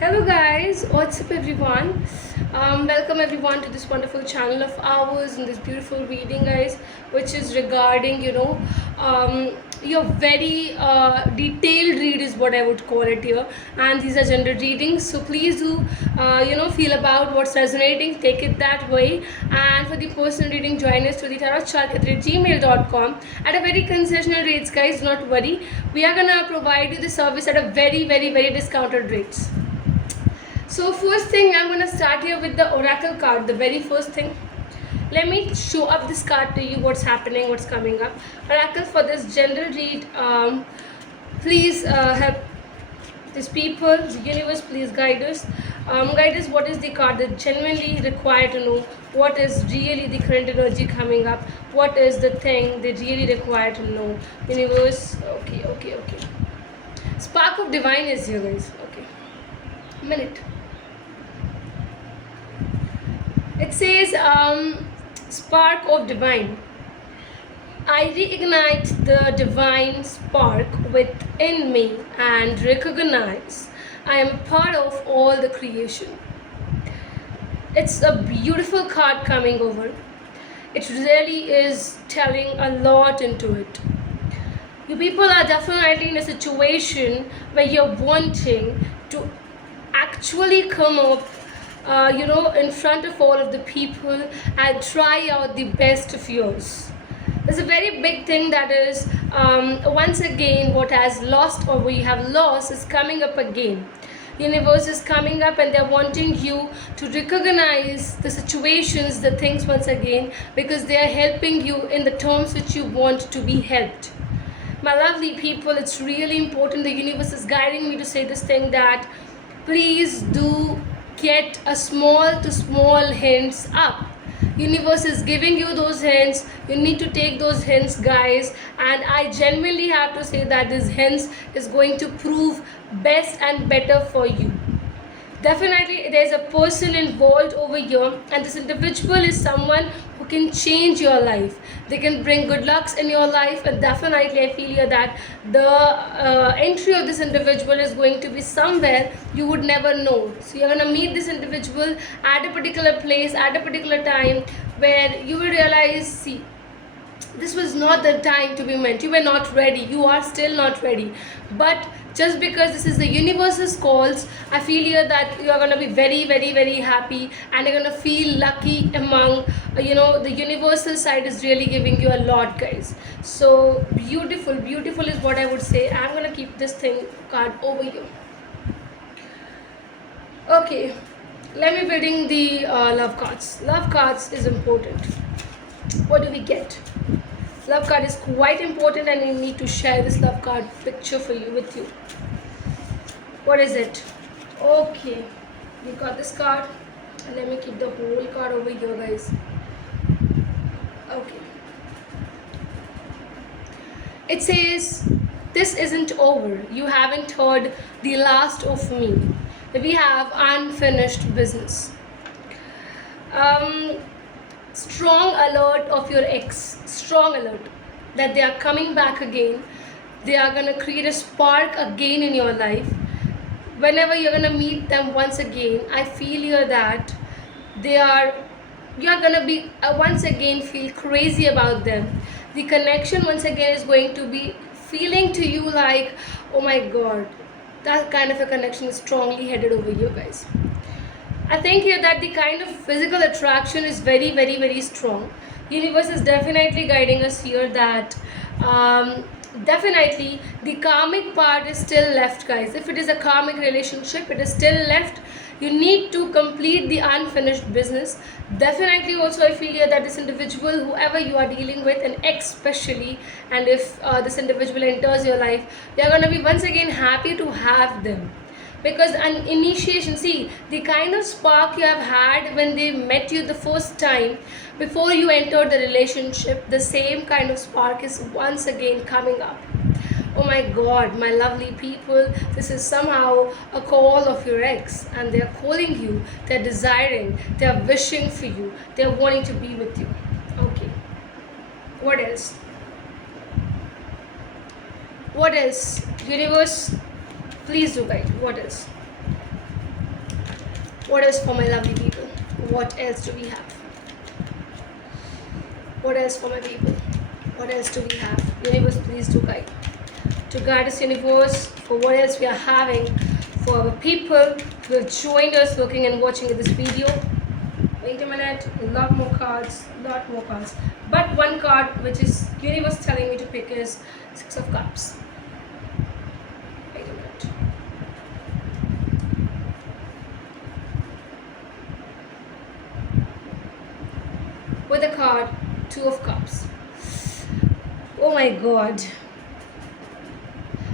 Hello guys, what's up everyone? Welcome everyone to this wonderful channel of ours and this beautiful reading, guys, which is regarding your very detailed read is what I would call it here, and these are gendered readings. So please do feel about what's resonating, take it that way. And for the personal reading, join us to the tarotchark@gmail.com at a very concessional rates, guys. Do not worry, we are gonna provide you the service at a very discounted rates. So first thing, I'm going to start here with the oracle card, the very first thing. Let me show up this card to you, what's happening, what's coming up. Oracle, for this general read, please help these people, the universe, please guide us. Guide us, what is the card that genuinely require to know, what is really the current energy coming up, what is the thing they really require to know. Universe, okay. Spark of divine is here, guys. Okay, minute. It says, spark of divine. I reignite the divine spark within me and recognize I am part of all the creation. It's a beautiful card coming over. It really is telling a lot into it. You people are definitely in a situation where you're wanting to actually come up in front of all of the people and try out the best of yours. There's a very big thing that is, once again, what has lost or we have lost is coming up again. Universe is coming up and they're wanting you to recognize the situations, the things once again, because they are helping you in the terms which you want to be helped. My lovely people, it's really important. The universe is guiding me to say this thing, that please do get a small to small hints up. Universe is giving you those hints. You need to take those hints, guys, and I genuinely have to say that this hints is going to prove best and better for you. Definitely there's a person involved over here, and this individual is someone who can change your life. They can bring good lucks in your life, and definitely I feel here that the entry of this individual is going to be somewhere you would never know. So you're gonna meet this individual at a particular place at a particular time where you will realize, see, this was not the time to be meant. You were not ready. You are still not ready. But just because this is the universe's calls, I feel here that you are going to be very happy, and you're going to feel lucky among, the universal side is really giving you a lot, guys. So beautiful is what I would say. I'm going to keep this thing card over you. Okay, let me reading the love cards. Love cards is important. What do we get? Love card is quite important, and I need to share this love card picture for you with you. What is it? Okay, we got this card, and let me keep the whole card over here, guys. Okay, it says, this isn't over. You haven't heard the last of me. We have unfinished business. Strong alert of your ex, strong alert that they are coming back again. They are going to create a spark again in your life. Whenever you're going to meet them once again, I feel here that you're going to be once again feel crazy about them. The connection once again is going to be feeling to you like, oh my god, that kind of a connection is strongly headed over you, guys. I think here that the kind of physical attraction is very strong. Universe is definitely guiding us here that definitely the karmic part is still left, guys. If it is a karmic relationship, it is still left. You need to complete the unfinished business. Definitely also I feel here that this individual, whoever you are dealing with, and especially, and if this individual enters your life, you are going to be once again happy to have them. Because an initiation, see, the kind of spark you have had when they met you the first time before you entered the relationship, the same kind of spark is once again coming up. Oh my god, my lovely people, this is somehow a call of your ex, and they are calling you, they are desiring, they are wishing for you, they are wanting to be with you. Okay, what else? Universe, please do guide. What else? What else for my lovely people? What else do we have? What else for my people? What else do we have? Universe, please do guide. To guide us, universe, for what else we are having for our people who have joined us looking and watching this video. Wait a minute, a lot more cards. But one card which is universe telling me to pick is Six of Cups. Wait a minute. With the card Two of Cups. Oh my God.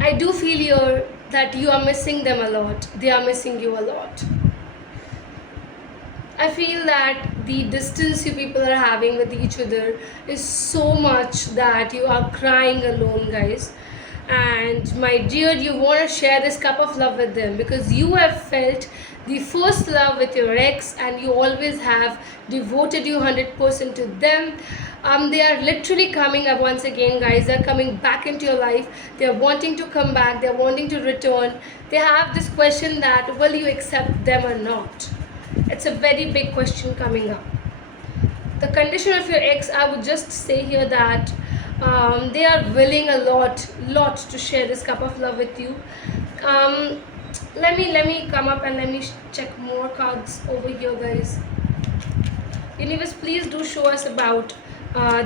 I do feel here that you are missing them a lot. They are missing you a lot. I feel that the distance you people are having with each other is so much that you are crying alone, guys. And my dear, you want to share this cup of love with them because you have felt the first love with your ex and you always have devoted you 100% to them. They are literally coming up once again, guys. They're coming back into your life. They're wanting to come back. They're wanting to return. They have this question that will you accept them or not? It's a very big question coming up. The condition of your ex, I would just say here that they are willing a lot to share this cup of love with you. Let me come up and let me check more cards over here, guys. Universe, please do show us about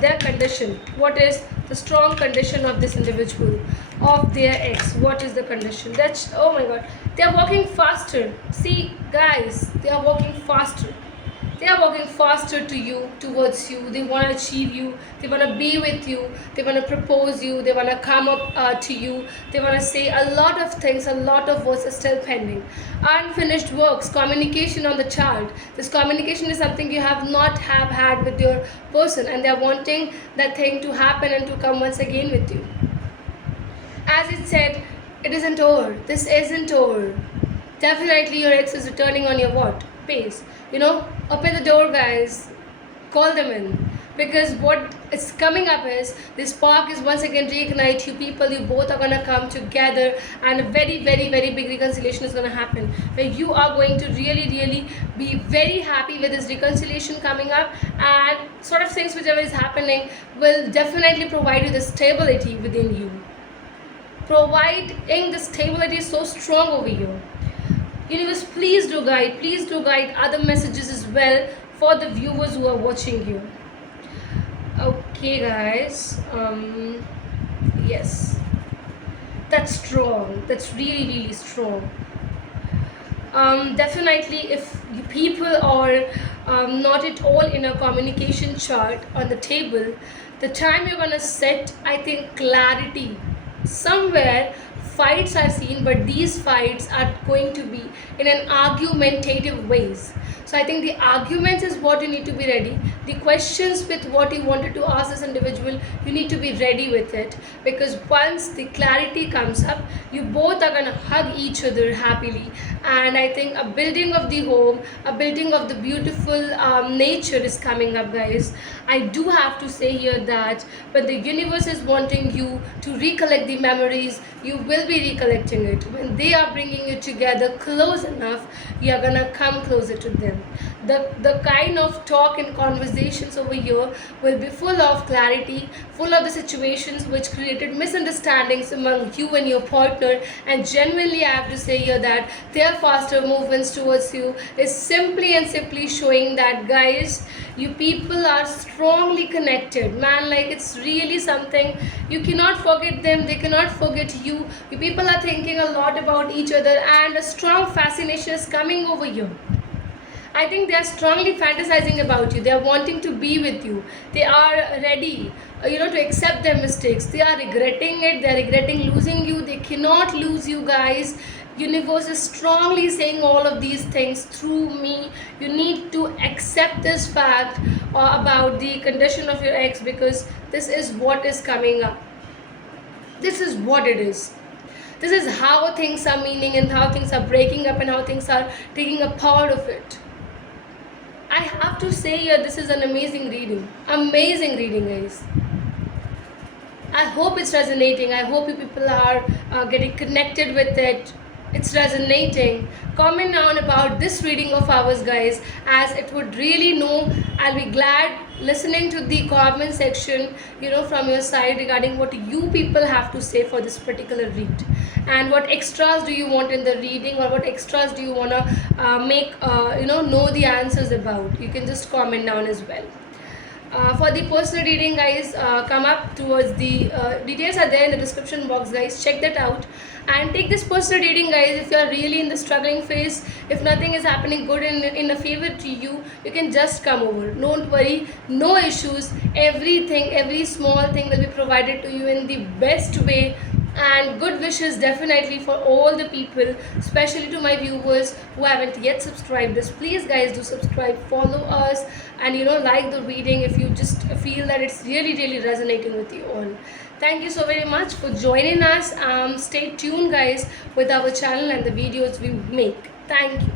their condition. What is the strong condition of this individual, of their ex? What is the condition? That's, oh my God, they are walking faster. See, guys, they are walking faster. They are walking faster to you, towards you. They want to achieve you. They want to be with you. They want to propose you. They want to come up to you. They want to say a lot of things. A lot of works are still pending. Unfinished works, communication on the chart. This communication is something you have not have had with your person, and they are wanting that thing to happen and to come once again with you. As it said, it isn't over. This isn't over. Definitely your ex is returning on your what? Pace. You know, open the door, guys. Call them in. Because what is coming up is this spark is once again reignite. You people, you both are gonna come together, and a very, very, very big reconciliation is gonna happen. Where you are going to really be very happy with this reconciliation coming up, and sort of things whichever is happening will definitely provide you the stability within you. Providing the stability is so strong over here. Universe, please do guide other messages as well for the viewers who are watching you. Okay, guys. Yes, that's strong. That's really strong. Definitely, if you people are not at all in a communication chart on the table, the time you're gonna set, I think, clarity somewhere. Fights are seen, but these fights are going to be in an argumentative ways. So I think the arguments is what you need to be ready. The questions with what you wanted to ask this individual, you need to be ready with it, because once the clarity comes up, you both are gonna hug each other happily. And I think a building of the home, a building of the beautiful nature is coming up, guys. I do have to say here that when the universe is wanting you to recollect the memories, you will be recollecting it. When they are bringing you together close enough, you are gonna come closer to them. The kind of talk and conversations over here will be full of clarity, full of the situations which created misunderstandings among you and your partner. And genuinely, I have to say here that their faster movements towards you is simply showing that, guys, you people are strongly connected, man. Like, it's really something. You cannot forget them, they cannot forget you. You people are thinking a lot about each other, and a strong fascination is coming over you. I think they are strongly fantasizing about you. They are wanting to be with you. They are ready, to accept their mistakes. They are regretting it. They are regretting losing you. They cannot lose you, guys. Universe is strongly saying all of these things through me. You need to accept this fact about the condition of your ex, because this is what is coming up. This is what it is. This is how things are meaning, and how things are breaking up, and how things are taking a part of it. I have to say here, this is an amazing reading. Amazing reading, guys. I hope it's resonating. I hope you people are getting connected with it. it's resonating. Comment down about this reading of ours, guys, as it would really know. I'll be glad listening to the comment section, from your side regarding what you people have to say for this particular read, and what extras do you want in the reading, or what extras do you want to make know the answers about. You can just comment down as well. For the personal reading, guys, come up towards the details are there in the description box, guys. Check that out and take this personal reading, guys. If you are really in the struggling phase, if nothing is happening good in a favor to you, you can just come over. Don't worry, no issues. Everything, every small thing will be provided to you in the best way, and good wishes definitely for all the people, especially to my viewers who haven't yet subscribed this. Please, guys, do subscribe, follow us, and like the reading if you just feel that it's really resonating with you all. Thank you so very much for joining us. Stay tuned, guys, with our channel and the videos we make. Thank you.